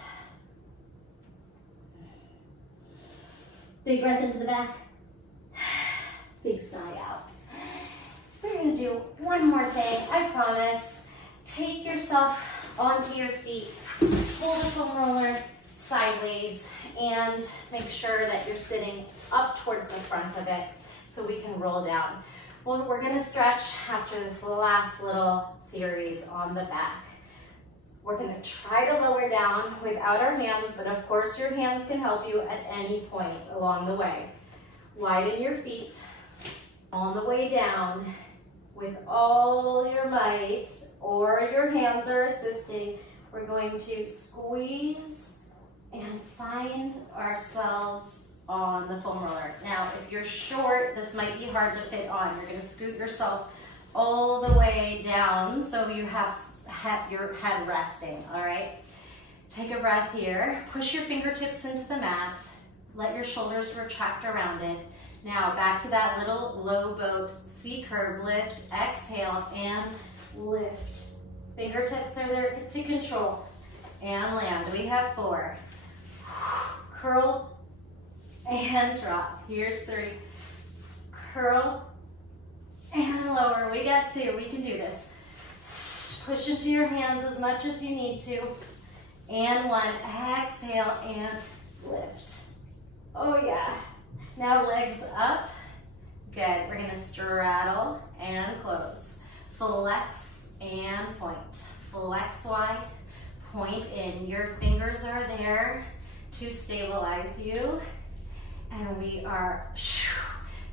Big breath into the back. Big sigh out. We're going to do one more thing, I promise. Take yourself onto your feet. Hold the foam roller sideways and make sure that you're sitting up towards the front of it so we can roll down. Well, we're going to stretch after this last little series on the back. We're going to try to lower down without our hands, but of course your hands can help you at any point along the way. Widen your feet on the way down with all your might, or your hands are assisting. We're going to squeeze and find ourselves on the foam roller. Now, if you're short, this might be hard to fit on. You're going to scoot yourself all the way down so you have your head resting, all right? Take a breath here. Push your fingertips into the mat. Let your shoulders retract around it. Now, back to that little low boat, C curve, lift, exhale, and lift. Fingertips are there to control. And land. We have 4. Curl and drop. Here's 3. Curl and lower. We got 2. We can do this. Push into your hands as much as you need to. And 1. Exhale and lift. Oh yeah. Now legs up. Good. We're going to straddle and close. Flex and point. Flex wide. Point in. Your fingers are there to stabilize you. And we are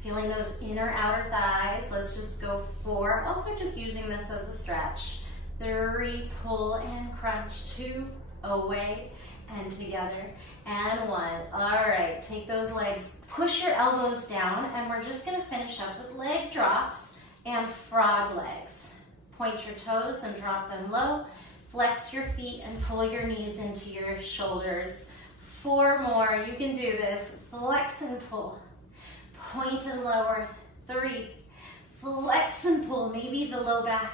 feeling those inner outer thighs. Let's just go 4. Also just using this as a stretch. 3, pull and crunch. 2, away and together. And 1. All right, take those legs. Push your elbows down, and we're just gonna finish up with leg drops and frog legs. Point your toes and drop them low. Flex your feet and pull your knees into your shoulders. 4 more, you can do this. Flex and pull. Point and lower. 3, flex and pull. Maybe the low back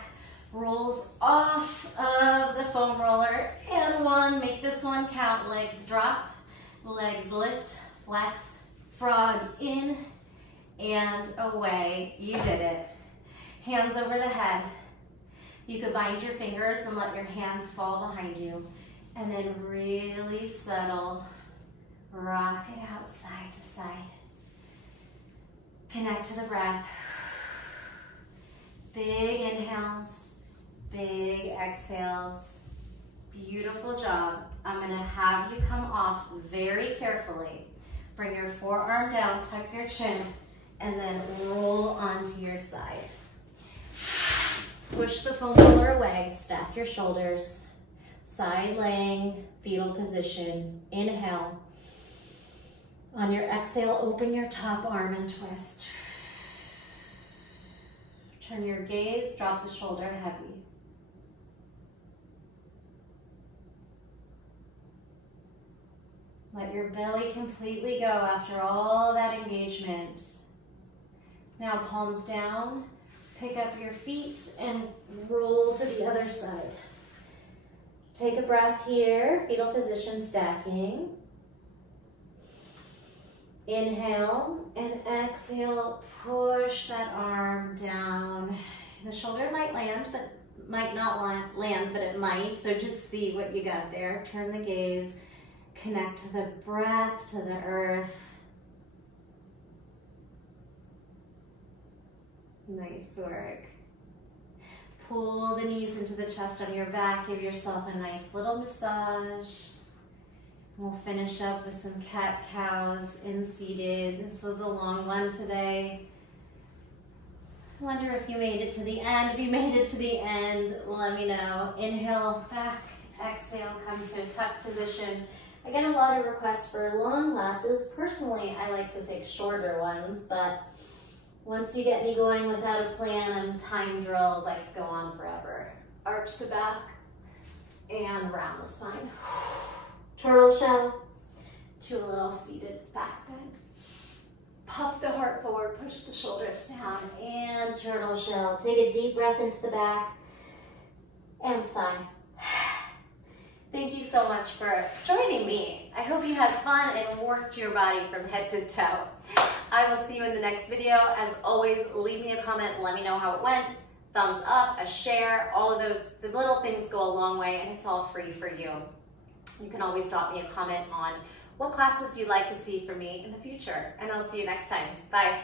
rolls off of the foam roller. And 1, make this one count. Legs drop, legs lift, flex, frog in and away. You did it. Hands over the head. You could bind your fingers and let your hands fall behind you. And then really subtle, rock it out side to side. Connect to the breath. Big inhales, big exhales. Beautiful job. I'm going to have you come off very carefully. Bring your forearm down, tuck your chin, and then roll onto your side. Push the foam roller away, stack your shoulders. Side laying, fetal position. Inhale. On your exhale, open your top arm and twist. Turn your gaze, drop the shoulder heavy. Let your belly completely go after all that engagement. Now palms down, pick up your feet and roll to the other side. Take a breath here, fetal position stacking. Inhale and exhale, push that arm down. The shoulder might land, but might not land, but it might. So just see what you got there. Turn the gaze, connect to the breath, to the earth. Nice work. Pull the knees into the chest on your back. Give yourself a nice little massage. We'll finish up with some cat-cows in seated. This was a long one today. I wonder if you made it to the end. If you made it to the end, let me know. Inhale, back. Exhale, come to a tuck position. I get a lot of requests for long classes. Personally, I like to take shorter ones, but once you get me going without a plan and time drills, I could go on forever. Arch to back and round the spine. Turtle shell to a little seated back bend. Puff the heart forward, push the shoulders down, and turtle shell. Take a deep breath into the back and sigh. Thank you so much for joining me. I hope you had fun and worked your body from head to toe. I will see you in the next video. As always, leave me a comment and let me know how it went. Thumbs up, a share, all of those, the little things go a long way, and it's all free for you. You can always drop me a comment on what classes you'd like to see from me in the future, and I'll see you next time. Bye.